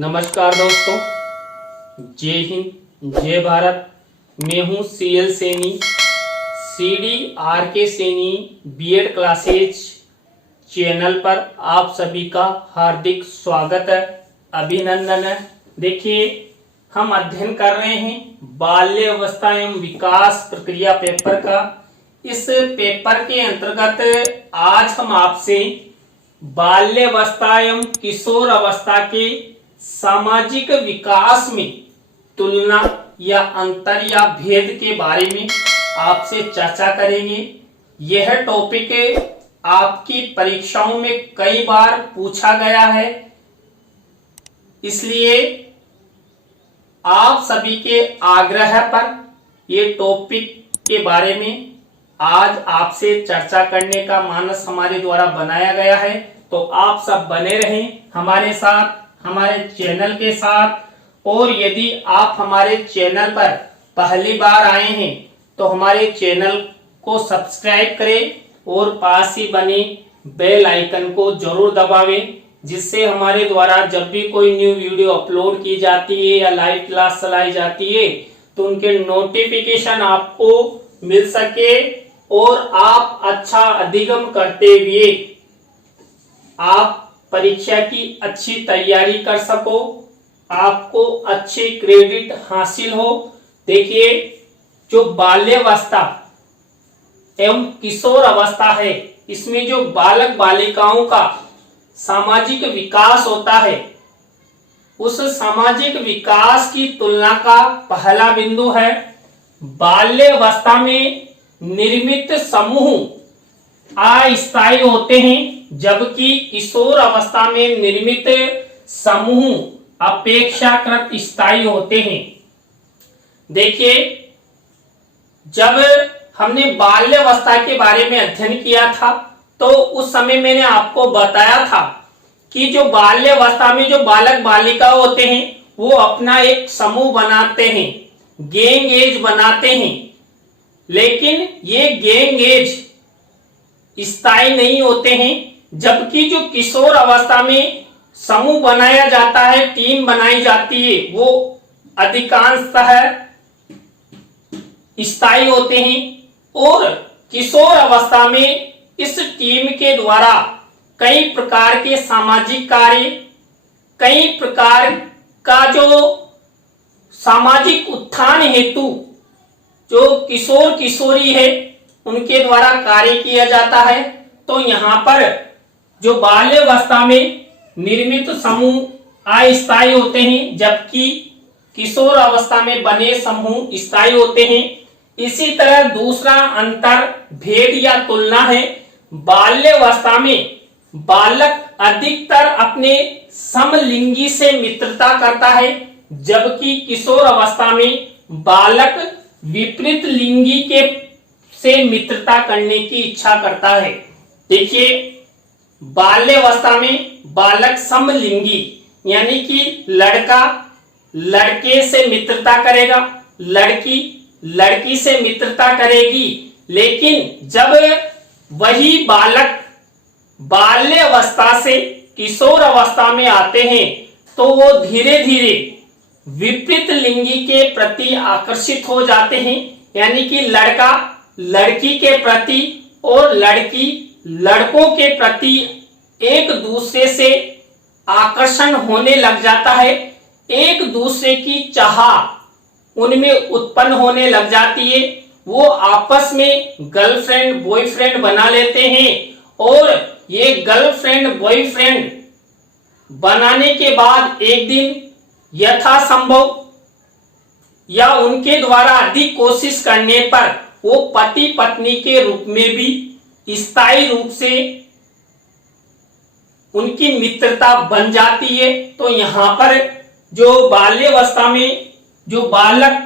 नमस्कार दोस्तों, जय हिंद जय भारत। मैं हूं CL Saini, CDRK Saini B Ed classes channel पर आप सभी का हार्दिक स्वागत है, अभिनंदन है। देखिए, हम अध्ययन कर रहे हैं बाल्य अवस्था एवं विकास प्रक्रिया पेपर का। इस पेपर के अंतर्गत आज हम आपसे बाल्य अवस्था एवं किशोर अवस्था के सामाजिक विकास में तुलना या अंतर या भेद के बारे में आपसे चर्चा करेंगे। यह टॉपिक आपकी परीक्षाओं में कई बार पूछा गया है, इसलिए आप सभी के आग्रह पर ये टॉपिक के बारे में आज आपसे चर्चा करने का मानस हमारे द्वारा बनाया गया है। तो आप सब बने रहें हमारे साथ, हमारे चैनल के साथ। और यदि आप हमारे चैनल पर पहली बार आए हैं तो हमारे चैनल को सब्सक्राइब करें और पास ही बने बेल आइकन को जरूर दबावें, जिससे हमारे द्वारा जब भी कोई न्यू वीडियो अपलोड की जाती है या लाइव क्लास चलाई जाती है तो उनके नोटिफिकेशन आपको मिल सके और आप अच्छा अधिगम करते हुए आप परीक्षा की अच्छी तैयारी कर सको, आपको अच्छे क्रेडिट हासिल हो। देखिए, जो बाल्यावस्था एवं किशोर अवस्था है, इसमें जो बालक बालिकाओं का सामाजिक विकास होता है, उस सामाजिक विकास की तुलना का पहला बिंदु है बाल्यावस्था में निर्मित समूह अस्थायी होते हैं, जबकि किशोर अवस्था में निर्मित समूह अपेक्षाकृत स्थायी होते हैं। देखिए, जब हमने बाल्यावस्था के बारे में अध्ययन किया था तो उस समय मैंने आपको बताया था कि जो बाल्यावस्था में जो बालक बालिका होते हैं वो अपना एक समूह बनाते हैं, गैंग एज बनाते हैं, लेकिन ये गैंग एज स्थायी नहीं होते हैं। जबकि जो किशोर अवस्था में समूह बनाया जाता है, टीम बनाई जाती है, वो अधिकांशतः स्थायी होते हैं। और किशोर अवस्था में इस टीम के द्वारा कई प्रकार के सामाजिक कार्य, कई प्रकार का जो सामाजिक उत्थान हेतु जो किशोर किशोरी है उनके द्वारा कार्य किया जाता है। तो यहाँ पर जो बाल्यावस्था में निर्मित समूह अस्थायी होते हैं, जबकि किशोर अवस्था में बने समूह स्थायी होते हैं। इसी तरह दूसरा अंतर भेद या तुलना है, बाल्यावस्था में बालक अधिकतर अपने समलिंगी से मित्रता करता है, जबकि किशोर अवस्था में बालक विपरीत लिंगी के से मित्रता करने की इच्छा करता है। देखिए, बाल्यावस्था में बालक समलिंगी यानी कि लड़का लड़के से मित्रता करेगा, लड़की लड़की से मित्रता करेगी। लेकिन जब वही बालक बाल्यावस्था से किशोर अवस्था में आते हैं तो वो धीरे धीरे विपरीत लिंगी के प्रति आकर्षित हो जाते हैं, यानी कि लड़का लड़की के प्रति और लड़की लड़कों के प्रति एक दूसरे से आकर्षण होने लग जाता है, एक दूसरे की चाह उनमें उत्पन्न होने लग जाती है। वो आपस में गर्लफ्रेंड बॉयफ्रेंड बना लेते हैं और ये गर्लफ्रेंड बॉयफ्रेंड बनाने के बाद एक दिन यथासंभव या उनके द्वारा अधिक कोशिश करने पर वो पति पत्नी के रूप में भी स्थायी रूप से उनकी मित्रता बन जाती है। तो यहाँ पर जो बाल्यावस्था में जो बालक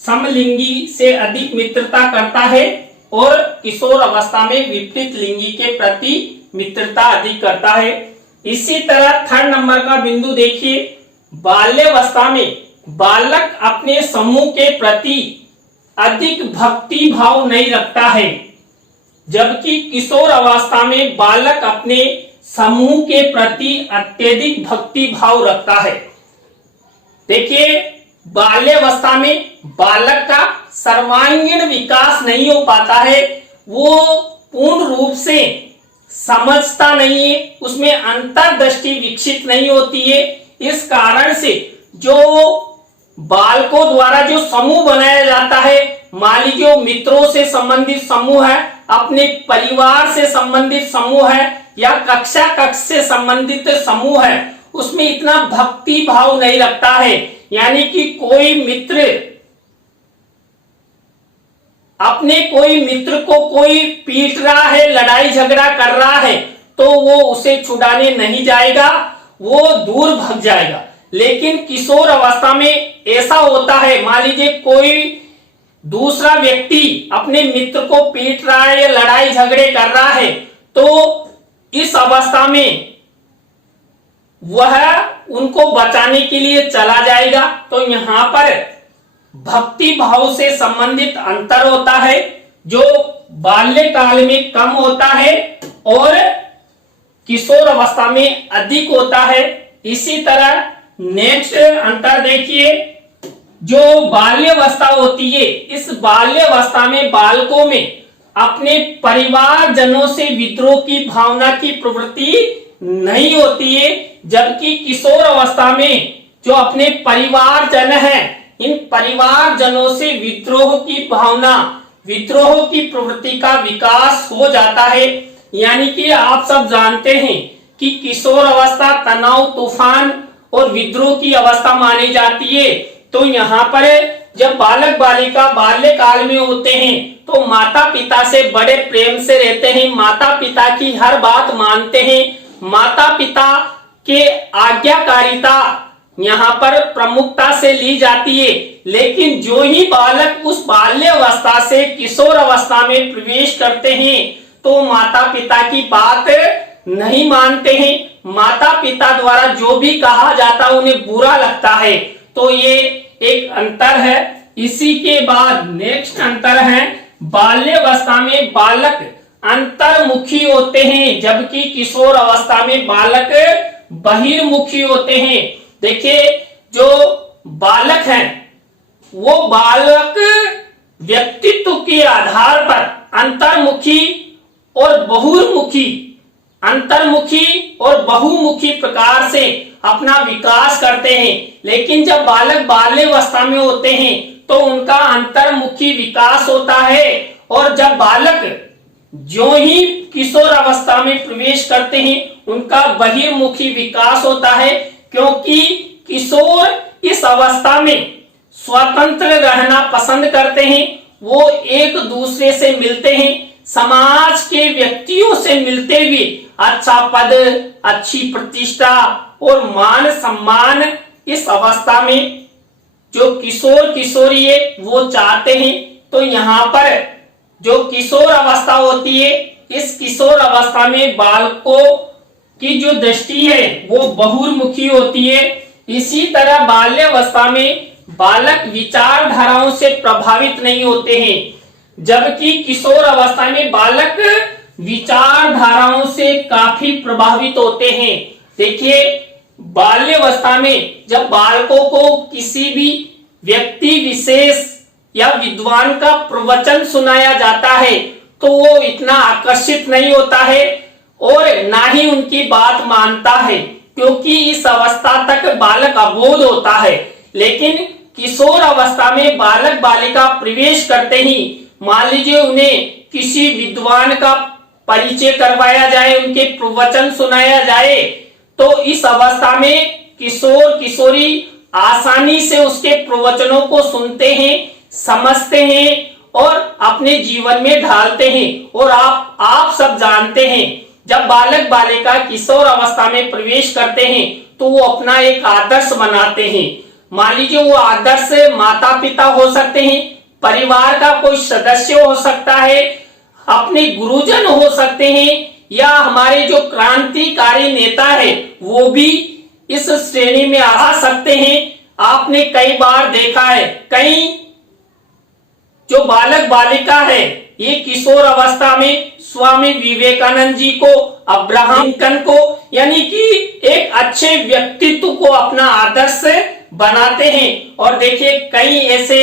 समलिंगी से अधिक मित्रता करता है और किशोर अवस्था में विपरीत लिंगी के प्रति मित्रता अधिक करता है। इसी तरह थर्ड नंबर का बिंदु देखिए, बाल्यावस्था में बालक अपने समूह के प्रति अधिक भक्ति भाव नहीं रखता है, जबकि किशोर अवस्था में बालक अपने समूह के प्रति अत्यधिक भक्ति भाव रखता है। देखिए, बाल्यावस्था में बालक का सर्वांगीण विकास नहीं हो पाता है, वो पूर्ण रूप से समझता नहीं है, उसमें अंतर्दृष्टि विकसित नहीं होती है। इस कारण से जो बालकों द्वारा जो समूह बनाया जाता है, मान लीजिए मित्रों से संबंधित समूह है, अपने परिवार से संबंधित समूह है, या कक्षा कक्ष से संबंधित समूह है, उसमें इतना भक्ति भाव नहीं रखता है। यानी कि कोई मित्र अपने कोई मित्र को कोई पीट रहा है, लड़ाई झगड़ा कर रहा है, तो वो उसे छुड़ाने नहीं जाएगा, वो दूर भाग जाएगा। लेकिन किशोर अवस्था में ऐसा होता है, मान लीजिए कोई दूसरा व्यक्ति अपने मित्र को पीट रहा है या लड़ाई झगड़े कर रहा है, तो इस अवस्था में वह उनको बचाने के लिए चला जाएगा। तो यहां पर भक्ति भाव से संबंधित अंतर होता है, जो बाल्यकाल में कम होता है और किशोर अवस्था में अधिक होता है। इसी तरह नेक्स्ट अंतर देखिए, जो बाल्यावस्था होती है, इस बाल्यावस्था में बालकों में अपने परिवारजनों से विद्रोह की भावना की प्रवृत्ति नहीं होती है, जबकि किशोर अवस्था में जो अपने परिवारजन हैं, इन परिवारजनों से विद्रोह की भावना, विद्रोह की प्रवृत्ति का विकास हो जाता है। यानी कि आप सब जानते हैं कि किशोर अवस्था तनाव, तूफान और विद्रोह की अवस्था मानी जाती है। तो यहाँ पर जब बालक बालिका बाल्यकाल में होते हैं, तो माता पिता से बड़े प्रेम से रहते हैं, माता पिता की हर बात मानते हैं, माता पिता के आज्ञाकारिता यहाँ पर प्रमुखता से ली जाती है। लेकिन जो ही बालक उस बाल्यावस्था से किशोर अवस्था में प्रवेश करते हैं, तो माता पिता की बात नहीं मानते हैं, माता पिता द्वारा जो भी कहा जाता उन्हें बुरा लगता है। तो ये एक अंतर है। इसी के बाद नेक्स्ट अंतर है, बाल्यावस्था में बालक अंतर्मुखी होते हैं, जबकि किशोर अवस्था में बालक बहिर्मुखी होते हैं। देखिए, जो बालक हैं, वो बालक व्यक्तित्व के आधार पर अंतर्मुखी और बहुमुखी, अंतर्मुखी और बहुमुखी प्रकार से अपना विकास करते हैं। लेकिन जब बालक बाल्यावस्था में होते हैं, तो उनका अंतर्मुखी विकास होता है, और जब बालक जो ही किशोर अवस्था में प्रवेश करते हैं, उनका बहिर्मुखी विकास होता है। क्योंकि किशोर इस अवस्था में स्वतंत्र रहना पसंद करते हैं, वो एक दूसरे से मिलते हैं, समाज के व्यक्तियों से मिलते हुए अच्छा पद, अच्छी प्रतिष्ठा और मान सम्मान इस अवस्था में जो किशोर किशोरी है वो चाहते हैं। तो यहाँ पर जो किशोर अवस्था होती है, इस किशोर अवस्था में बालकों की जो दृष्टि है वो बहुमुखी होती है। इसी तरह बाल्यावस्था में बालक विचारधाराओं से प्रभावित नहीं होते हैं, जबकि किशोर अवस्था में बालक विचारधाराओं से काफी प्रभावित होते हैं। देखिए, बाल्यावस्था में जब बालकों को किसी भी व्यक्ति विशेष या विद्वान का प्रवचन सुनाया जाता है, तो वो इतना आकर्षित नहीं होता है और ना ही उनकी बात मानता है, क्योंकि इस अवस्था तक बालक अबोध होता है। लेकिन किशोर अवस्था में बालक बालिका प्रवेश करते ही, मान लीजिए उन्हें किसी विद्वान का परिचय करवाया जाए, उनके प्रवचन सुनाया जाए, तो इस अवस्था में किशोर किशोरी आसानी से उसके प्रवचनों को सुनते हैं, समझते हैं और अपने जीवन में ढालते हैं। और आप सब जानते हैं, जब बालक बालिका किशोर अवस्था में प्रवेश करते हैं, तो वो अपना एक आदर्श बनाते हैं। मान लीजिए वो आदर्श माता पिता हो सकते हैं, परिवार का कोई सदस्य हो सकता है, अपने गुरुजन हो सकते हैं, या हमारे जो क्रांतिकारी नेता है वो भी इस श्रेणी में आ सकते हैं। आपने कई बार देखा है, कई जो बालक बालिका है ये किशोर अवस्था में स्वामी विवेकानंद जी को, अब्राहम लिंकन को, यानी कि एक अच्छे व्यक्तित्व को अपना आदर्श बनाते हैं। और देखिए कई ऐसे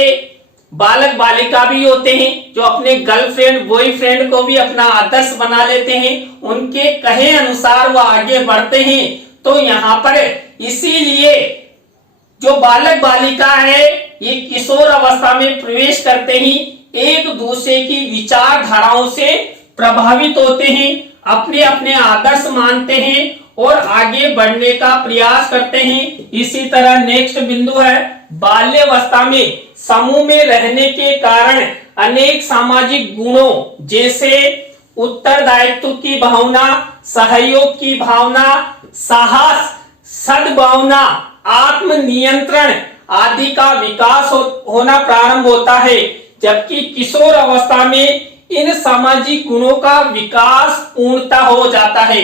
बालक बालिका भी होते हैं जो अपने गर्लफ्रेंड बॉयफ्रेंड को भी अपना आदर्श बना लेते हैं, उनके कहे अनुसार वो आगे बढ़ते हैं। तो यहाँ पर इसीलिए जो बालक बालिका है ये किशोर अवस्था में प्रवेश करते ही एक दूसरे की विचारधाराओं से प्रभावित होते हैं, अपने अपने आदर्श मानते हैं और आगे बढ़ने का प्रयास करते हैं। इसी तरह नेक्स्ट बिंदु है बाल्यावस्था में समूह में रहने के कारण अनेक सामाजिक गुणों जैसे उत्तरदायित्व की भावना, सहयोग की भावना, साहस, सद्भावना, आत्मनियंत्रण आदि का विकास होना प्रारंभ होता है। जबकि किशोर अवस्था में इन सामाजिक गुणों का विकास पूर्णता हो जाता है।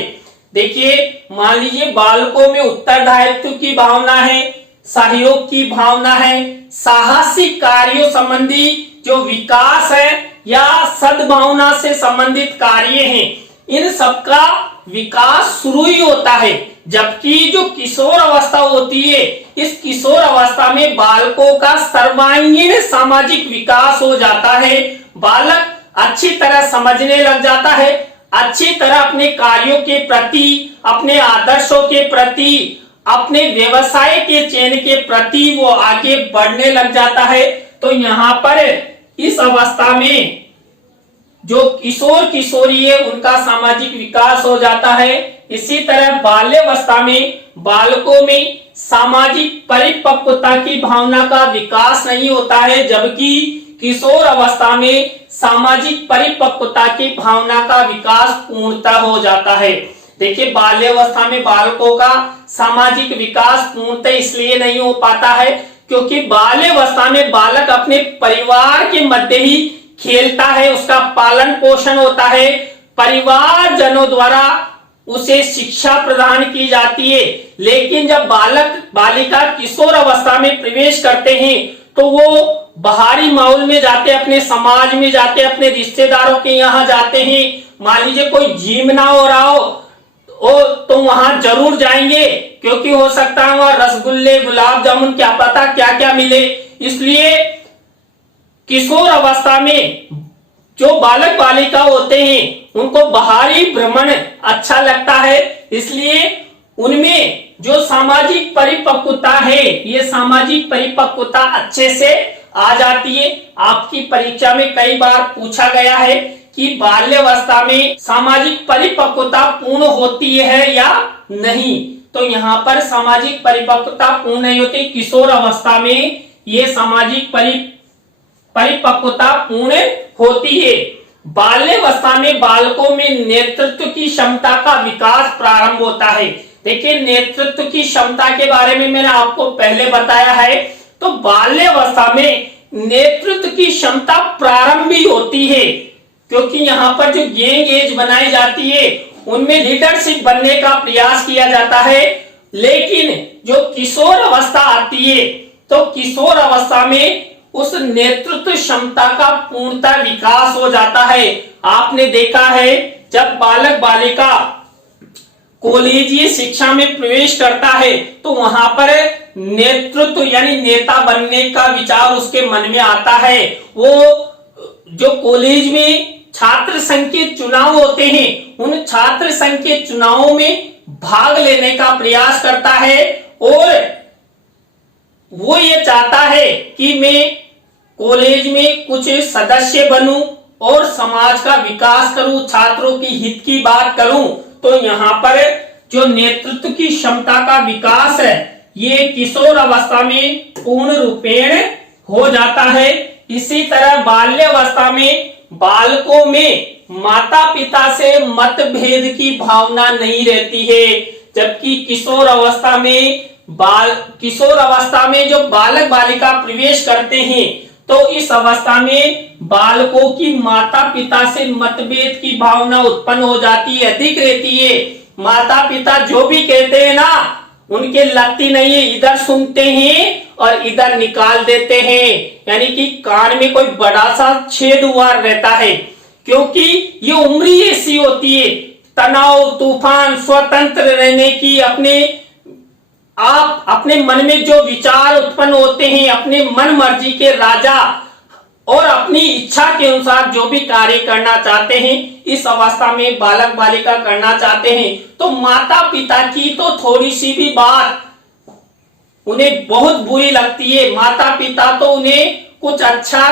देखिए मान लीजिए बालकों में उत्तरदायित्व की भावना है, सहयोग की भावना है, साहसिक कार्यों संबंधी जो विकास है या सद्भावना से संबंधित कार्य हैं, इन सबका विकास शुरू ही होता है। जबकि जो किशोर अवस्था होती है, इस किशोर अवस्था में बालकों का सर्वांगीण सामाजिक विकास हो जाता है। बालक अच्छी तरह समझने लग जाता है, अच्छी तरह अपने कार्यों के प्रति, अपने आदर्शों के प्रति, अपने व्यवसाय के चयन के प्रति वो आगे बढ़ने लग जाता है। तो यहाँ पर इस अवस्था में जो किशोर किशोरी है उनका सामाजिक विकास हो जाता है। इसी तरह बाल्यावस्था में बालकों में सामाजिक परिपक्वता की भावना का विकास नहीं होता है, जबकि किशोर अवस्था में सामाजिक परिपक्वता की भावना का विकास पूर्णता हो जाता है। देखिए बाल्यावस्था में बालकों का सामाजिक विकास पूर्णतः इसलिए नहीं हो पाता है क्योंकि बाल्यावस्था में बालक अपने परिवार के मध्य ही खेलता है, उसका पालन पोषण होता है, परिवारजनों द्वारा उसे शिक्षा प्रदान की जाती है। लेकिन जब बालक बालिका किशोर अवस्था में प्रवेश करते हैं तो वो बाहरी माहौल में जाते, अपने समाज में जाते, अपने रिश्तेदारों के यहाँ जाते हैं। मान लीजिए कोई जिम ना हो रहा हो तो वहां जरूर जाएंगे क्योंकि हो सकता है वहां रसगुल्ले, गुलाब जामुन, क्या पता क्या क्या मिले। इसलिए किशोर अवस्था में जो बालक बालिका होते हैं उनको बाहरी भ्रमण अच्छा लगता है, इसलिए उनमें जो सामाजिक परिपक्वता है ये सामाजिक परिपक्वता अच्छे से आ जाती है। आपकी परीक्षा में कई बार पूछा गया है कि बाल्यावस्था में सामाजिक परिपक्वता पूर्ण होती है या नहीं, तो यहाँ पर सामाजिक परिपक्वता पूर्ण नहीं होती। किशोर अवस्था में ये सामाजिक परिपक्वता पूर्ण होती है। बाल्यावस्था में बालकों में नेतृत्व की क्षमता का विकास प्रारंभ होता है। देखिए नेतृत्व की क्षमता के बारे में मैंने आपको पहले बताया है। तो बाल्यावस्था में नेतृत्व की क्षमता प्रारंभ भी होती है क्योंकि यहाँ पर जो यंग एज बनाई जाती है उनमें लीडरशिप बनने का प्रयास किया जाता है। लेकिन जो किशोर अवस्था आती है तो किशोर अवस्था में उस नेतृत्व क्षमता का पूर्णता विकास हो जाता है। आपने देखा है जब बालक बालिका कॉलेजीय शिक्षा में प्रवेश करता है तो वहां पर नेतृत्व यानी नेता बनने का विचार उसके मन में आता है। वो जो कॉलेज में छात्र संघ के चुनाव होते हैं उन छात्र संघ के चुनावों में भाग लेने का प्रयास करता है और वो ये चाहता है कि मैं कॉलेज में कुछ सदस्य बनूं और समाज का विकास करूं, छात्रों की हित की बात करूं। तो यहाँ पर जो नेतृत्व की क्षमता का विकास है ये किशोर अवस्था में पूर्ण रूपेण हो जाता है। इसी तरह बाल्यावस्था में बालकों में माता पिता से मतभेद की भावना नहीं रहती है, जबकि किशोर अवस्था में जो बालक बालिका प्रवेश करते हैं तो इस अवस्था में बालकों की माता पिता से मतभेद की भावना उत्पन्न हो जाती है, अधिक रहती है। माता पिता जो भी कहते हैं ना उनके लगती नहीं है, इधर सुनते हैं और इधर निकाल देते हैं, यानी कि कान में कोई बड़ा सा छेद हुआ रहता है क्योंकि ये उम्र ही ऐसी होती है तनाव तूफान स्वतंत्र रहने की, अपने आप अपने मन में जो विचार उत्पन्न होते हैं, अपने मन मर्जी के राजा और अपनी इच्छा के अनुसार जो भी कार्य करना चाहते हैं, इस अवस्था में बालक बालिका करना चाहते हैं, तो माता पिता की तो थोड़ी सी भी बात उन्हें बहुत बुरी लगती है। माता पिता तो उन्हें कुछ अच्छा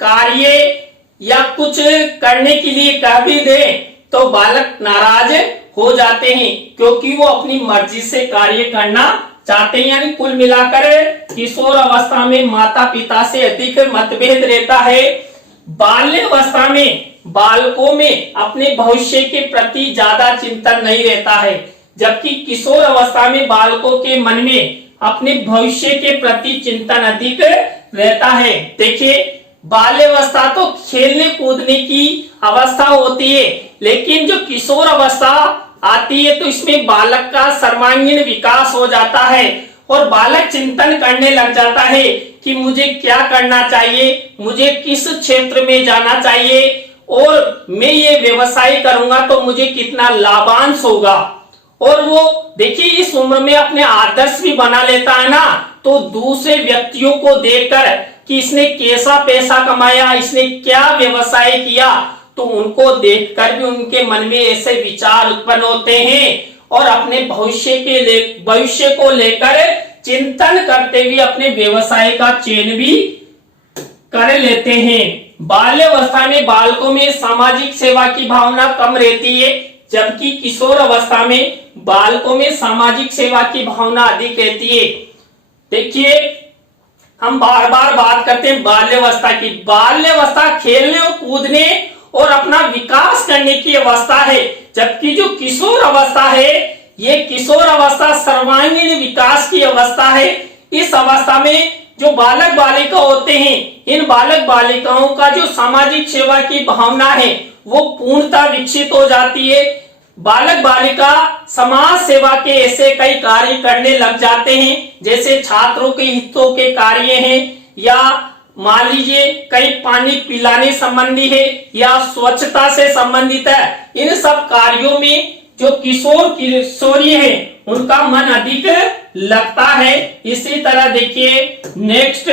कार्य या कुछ करने के लिए कह भी दे तो बालक नाराज हो जाते हैं, क्योंकि वो अपनी मर्जी से कार्य करना चाहते हैं। यानी कुल मिलाकर किशोर अवस्था में माता पिता से अधिक मतभेद रहता है। बाल्यावस्था में बालकों में अपने भविष्य के प्रति ज्यादा चिंतन नहीं रहता है, जबकि किशोर अवस्था में बालकों के मन में अपने भविष्य के प्रति चिंतन अधिक रहता है। देखिए, बाल्यावस्था तो खेलने कूदने की अवस्था होती है, लेकिन जो किशोर अवस्था आती है तो इसमें बालक का सर्वांगीण विकास हो जाता है और बालक चिंतन करने लग जाता है कि मुझे क्या करना चाहिए, मुझे किस क्षेत्र में जाना चाहिए और मैं ये व्यवसाय करूंगा तो मुझे कितना लाभांश होगा। और वो देखिए, इस उम्र में अपने आदर्श भी बना लेता है ना, तो दूसरे व्यक्तियों को देखकर कि इसने कैसा पैसा कमाया, इसने क्या व्यवसाय किया, तो उनको देखकर भी उनके मन में ऐसे विचार उत्पन्न होते हैं और अपने भविष्य को लेकर चिंतन करते हुए अपने व्यवसाय का चयन भी कर लेते हैं। बाल्यावस्था में बालकों में सामाजिक सेवा की भावना कम रहती है, जबकि किशोर अवस्था में बालकों में सामाजिक सेवा की भावना अधिक रहती है। देखिए, हम बार बार बात करते हैं बाल्यावस्था की। बाल्यावस्था खेलने और कूदने और अपना विकास करने की अवस्था है, जबकि जो किशोर अवस्था है, ये किशोर अवस्था सर्वांगीण विकास की अवस्था है। इस अवस्था में जो बालक बालिका होते हैं, इन बालक बालिकाओं का जो सामाजिक सेवा की भावना है वो पूर्णतः विकसित हो जाती है। बालक बालिका समाज सेवा के ऐसे कई कार्य करने लग जाते हैं, जैसे छात्रों के हितों के कार्य हैं, या मान लीजिए कई पानी पिलाने संबंधी है या स्वच्छता से संबंधित है। इन सब कार्यों में जो किशोर किशोरी है उनका मन अधिक लगता है। इसी तरह देखिए, नेक्स्ट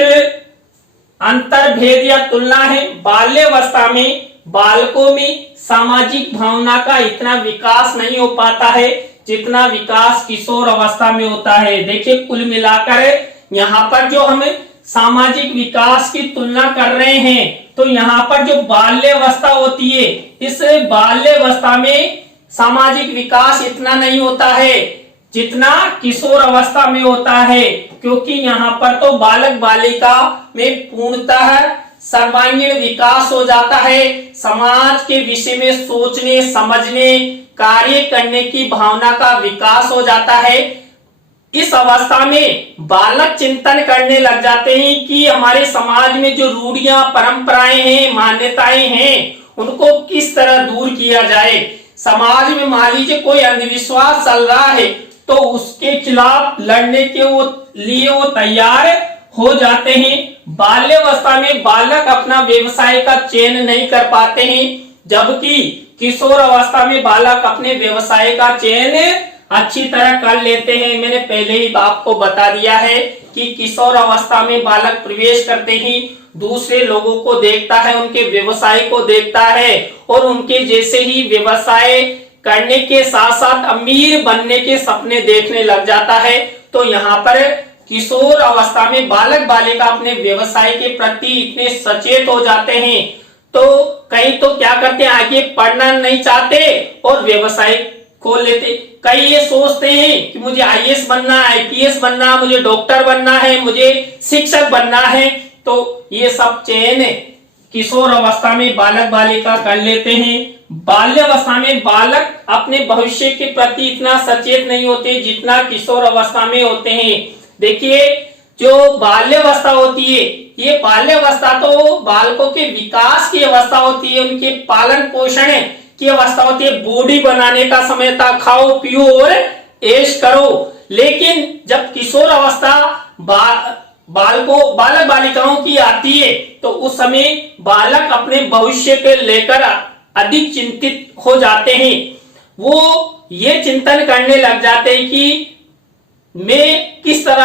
अंतर्भेद या तुलना है। बाल्यावस्था में बालकों में सामाजिक भावना का इतना विकास नहीं हो पाता है जितना विकास किशोर अवस्था में होता है। देखिए, कुल मिलाकर यहाँ पर जो हम सामाजिक विकास की तुलना कर रहे हैं, तो यहाँ पर जो बाल्यावस्था होती है, इस बाल्यावस्था में सामाजिक विकास इतना नहीं होता है जितना किशोर अवस्था में होता है, क्योंकि यहाँ पर तो बालक बालिका में पूर्णतः सर्वांगीण विकास हो जाता है। समाज के विषय में सोचने समझने कार्य करने की भावना का विकास हो जाता है। इस अवस्था में बालक चिंतन करने लग जाते हैं कि हमारे समाज में जो रूढ़ियां परंपराएं हैं मान्यताएं हैं उनको किस तरह दूर किया जाए। समाज में मान लीजिए कोई अंधविश्वास चल रहा है तो उसके खिलाफ लड़ने के लिए वो तैयार हो जाते हैं। बाल्यावस्था में बालक अपना व्यवसाय का चयन नहीं कर पाते हैं, जबकि किशोर अवस्था में बालक अपने व्यवसाय का चयन अच्छी तरह कर लेते हैं। मैंने पहले ही आपको बता दिया है कि किशोर अवस्था में बालक प्रवेश करते ही दूसरे लोगों को देखता है, उनके व्यवसाय को देखता है और उनके जैसे ही व्यवसाय करने के साथ साथ अमीर बनने के सपने देखने लग जाता है। तो यहाँ पर किशोर अवस्था में बालक बालिका अपने व्यवसाय के प्रति इतने सचेत हो जाते हैं, तो कई तो क्या करते हैं, आगे पढ़ना नहीं चाहते और व्यवसाय खोल लेते। कई ये सोचते हैं कि मुझे आईएएस बनना है, आईपीएस बनना, मुझे डॉक्टर बनना है, मुझे शिक्षक बनना है, तो ये सब चयन किशोर अवस्था में बालक बालिका कर लेते हैं। बाल्यावस्था में बालक अपने भविष्य के प्रति इतना सचेत नहीं होते जितना किशोर अवस्था में होते हैं। देखिए, जो बाल्यावस्था होती है, ये बाल्यावस्था तो बालकों के विकास की अवस्था होती है, उनके पालन पोषण की अवस्था होती है, बॉडी बनाने का समय था, खाओ पियो और ऐश करो। लेकिन जब किशोर अवस्था बालक बालिकाओं की आती है तो उस समय बालक अपने भविष्य के लेकर अधिक चिंतित हो जाते हैं। वो ये चिंतन करने लग जाते हैं कि मैं किस तरह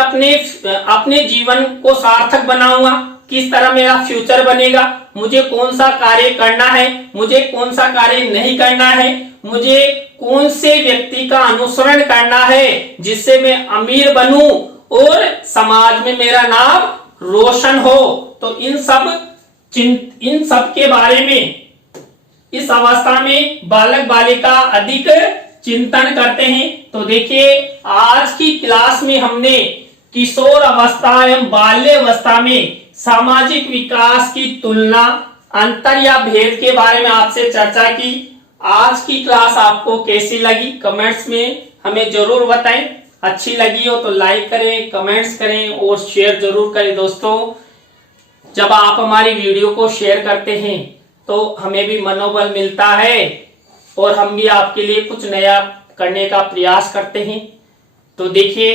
अपने जीवन को सार्थक बनाऊंगा, किस तरह मेरा फ्यूचर बनेगा, मुझे कौन सा कार्य करना है, मुझे कौन सा कार्य नहीं करना है, मुझे कौन से व्यक्ति का अनुसरण करना है जिससे मैं अमीर बनूं और समाज में मेरा नाम रोशन हो। तो इन सब के बारे में इस अवस्था में बालक बालिका अधिक चिंतन करते हैं। तो देखिए, आज की क्लास में हमने किशोर अवस्था एवं बाल्य अवस्था में सामाजिक विकास की तुलना, अंतर या भेद के बारे में आपसे चर्चा की। आज की क्लास आपको कैसी लगी कमेंट्स में हमें जरूर बताएं। अच्छी लगी हो तो लाइक करें, कमेंट्स करें और शेयर जरूर करें। दोस्तों, जब आप हमारी वीडियो को शेयर करते हैं तो हमें भी मनोबल मिलता है और हम भी आपके लिए कुछ नया करने का प्रयास करते हैं। तो देखिए,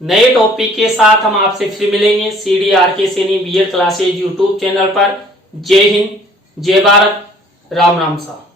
नए टॉपिक के साथ हम आपसे फिर मिलेंगे CDRK Saini BEd classes YouTube channel पर। जय हिंद, जय भारत, राम राम साहब।